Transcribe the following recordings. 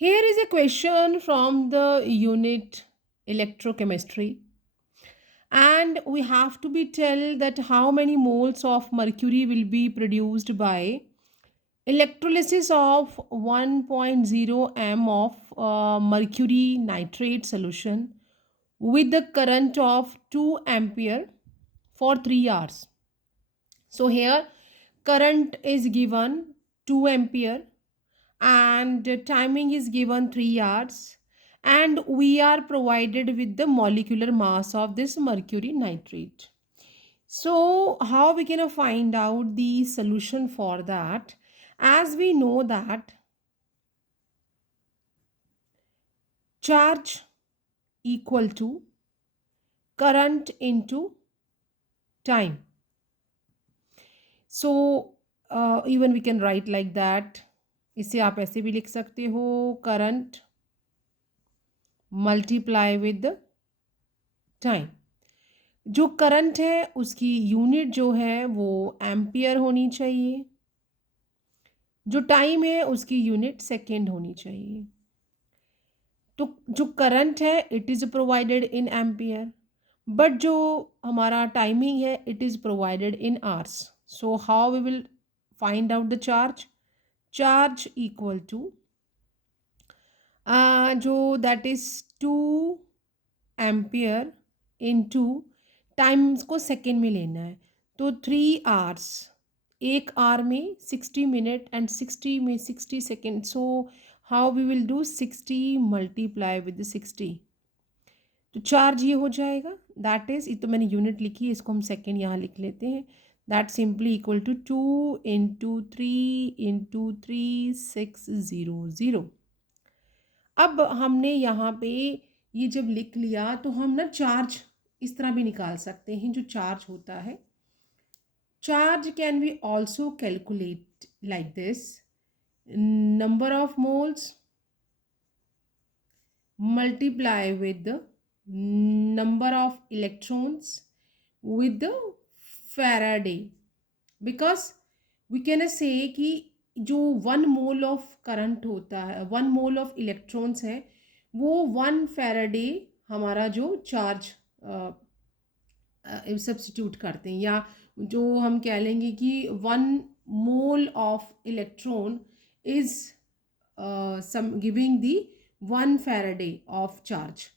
Here is a question from the unit electrochemistry, and we have to be tell that how many moles of mercury will be produced by electrolysis of 1.0 m of mercury nitrate solution with the current of 2 ampere for 3 hours. So here current is given 2 ampere and the timing is given 3 hours, and we are provided with the molecular mass of this mercury nitrate. So how we can find out the solution for that? As we know that charge equal to current into time. So even we can write like that. इसे आप ऐसे भी लिख सकते हो, current multiply with time. जो current है उसकी यूनिट जो है वो एम्पियर होनी चाहिए, जो टाइम है उसकी यूनिट सेकेंड होनी चाहिए। तो जो करंट है it is provided in ampere, but जो हमारा टाइमिंग है it is provided in hours. So how we will find out the charge? Charge equal to जो that is 2 ampere into time को सेकेंड में लेना है, तो 3 आवर्स, एक आवर में 60 मिनट एंड 60 में 60 second. So how we will do 60 multiply with 60, तो चार्ज ये हो जाएगा। दैट इज़, ये तो मैंने यूनिट लिखी है, इसको हम सेकेंड यहाँ लिख लेते हैं। That simply equal to 2 × 3 × 3 600। अब हमने यहाँ पे ये जब लिख लिया तो हम ना चार्ज इस तरह भी निकाल सकते हैं। जो चार्ज होता है, charge can be also calculate like this: number of moles multiply with the number of electrons with the Faraday, because we can say कि जो 1 मोल ऑफ करंट होता है, 1 मोल ऑफ इलेक्ट्रॉन्स है, वो 1 फैराडे हमारा जो चार्ज सब्स्टिट्यूट करते हैं, या जो हम कह लेंगे कि 1 mole of electron is some giving the 1 Faraday of charge.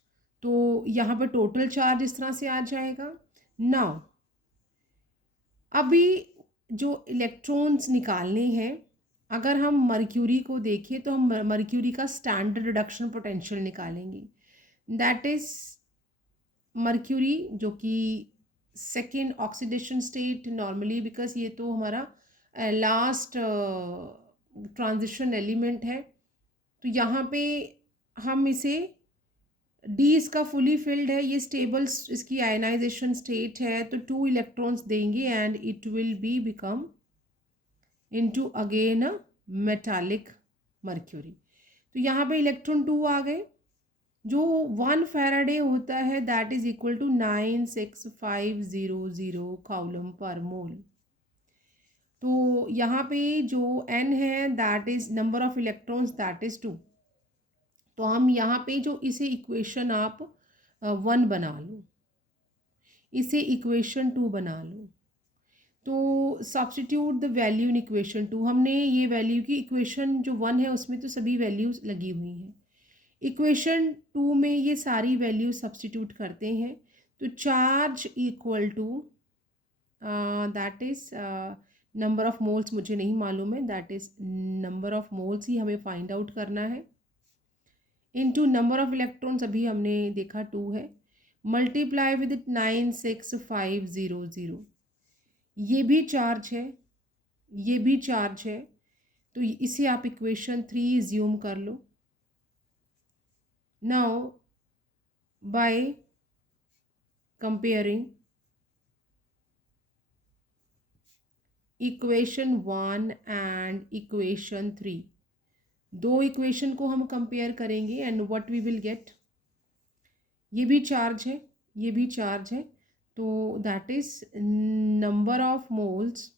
तो यहाँ पर टोटल चार्ज इस तरह से आ जाएगा। नाउ अभी जो इलेक्ट्रॉन्स निकालने हैं, अगर हम मर्क्यूरी को देखें तो हम मर्क्यूरी का स्टैंडर्ड रिडक्शन पोटेंशियल निकालेंगे। दैट इज़ मर्क्यूरी जो कि second oxidation state normally, because ये तो हमारा लास्ट ट्रांजिशन एलिमेंट है, तो यहाँ पे हम इसे डी इसका फुली फिल्ड है, ये स्टेबल इसकी आयनाइजेशन स्टेट है, तो 2 इलेक्ट्रॉन्स देंगे and it will be become into again a metallic mercury. तो यहाँ पे इलेक्ट्रॉन 2 आ गए। जो 1 फैराडे होता है दैट इज इक्वल टू 96500 काउलम पर मोल। तो यहाँ पे जो n है that is number of electrons that is 2। तो हम यहाँ पे जो इसे इक्वेशन आप 1 बना लो, इसे इक्वेशन 2 बना लो, तो substitute the value in equation 2। हमने ये वैल्यू की इक्वेशन जो 1 है उसमें तो सभी वैल्यूज लगी हुई हैं, इक्वेशन 2 में ये सारी वैल्यू सब्स्टिट्यूट करते हैं। तो charge equal to that is number of moles मुझे नहीं मालूम है, that is number of moles ही हमें फाइंड आउट करना है, इनटू नंबर ऑफ इलेक्ट्रॉन्स अभी हमने देखा 2 है, मल्टीप्लाई विद 96500। ये भी चार्ज है, ये भी चार्ज है, तो इसे आप इक्वेशन 3 ज्यूम कर लो। Now by comparing equation 1 and equation 3, दो इक्वेशन को हम कंपेयर करेंगे and what we will get. ये भी चार्ज है, ये भी चार्ज है, तो that is number of moles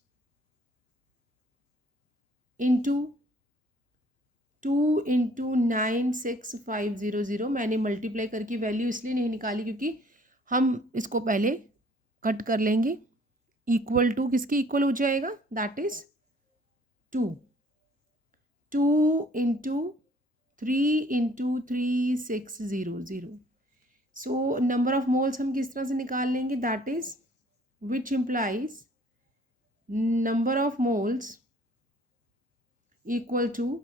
into 2 × 96,500। मैंने मल्टीप्लाई करके वैल्यू इसलिए नहीं निकाली क्योंकि हम इसको पहले कट कर लेंगे। इक्वल टू किसके इक्वल हो जाएगा, that is 2। 2 × 3 × 3600। So number of moles हम किस तरह से निकाल लेंगे, that is which implies number of moles equal to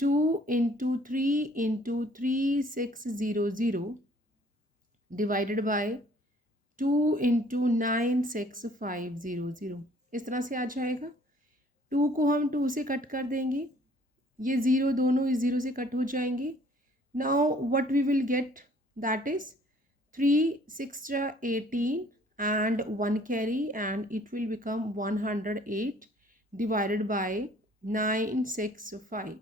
2 × 3 × 3600 divided by 2 × 96,500। इस तरह से आ जाएगा। 2 को हम 2 से कट कर देंगे, ये 0 दोनों इस 0 से कट हो जाएंगे। Now what we will get, that is 3 6 18 and 1 carry, and it will become 108 divided by 965.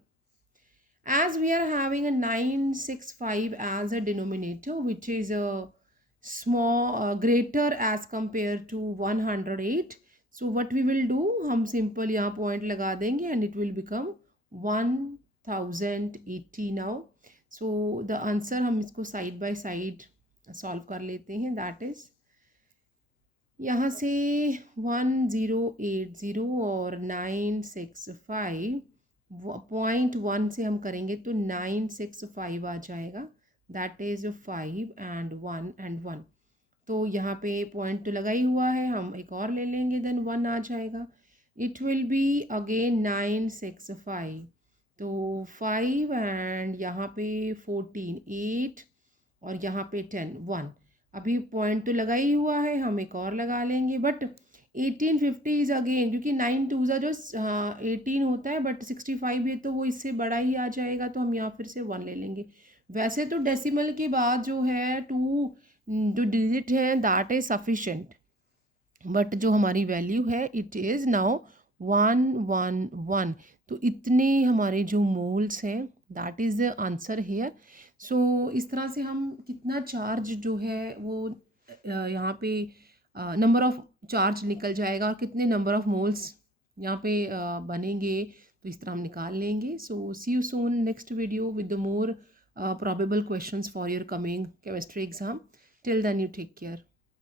As we are having a 965 as a denominator, which is a small greater as compared to 108, so what we will do, हम simple यहाँ point लगा देंगे and it will become 1080 now. So the answer हम इसको side by side solve कर लेते हैं, that is यहाँ से 1080 और 965 0.1 से हम करेंगे तो 965 आ जाएगा, दैट इज 5 and 1 and 1। तो यहाँ पे पॉइंट तो लगा ही हुआ है, हम एक और ले लेंगे, देन 1 आ जाएगा। इट विल बी अगेन 965, तो 5 एंड यहाँ पे 14 8 और यहाँ पे 10 1। अभी पॉइंट तो लगा ही हुआ है, हम एक और लगा लेंगे, बट 1850 इज अगेन, क्योंकि 9 2 जो 18 होता है, बट 65 है तो वो इससे बड़ा ही आ जाएगा, तो हम यहाँ फिर से 1 ले लेंगे। वैसे तो डेसिमल के बाद जो है 2 जो डिजिट है दैट इज सफिशेंट, बट जो हमारी वैल्यू है इट इज़ नाउ 111। तो इतने हमारे जो मोल्स हैं that is the answer here. So इस तरह से हम कितना चार्ज जो है वो यहाँ पे नंबर ऑफ चार्ज निकल जाएगा और कितने नंबर ऑफ मोल्स यहाँ पे बनेंगे, तो इस तरह हम निकाल लेंगे। So see you soon next video with the more probable questions for your coming chemistry exam. Till then, you take care.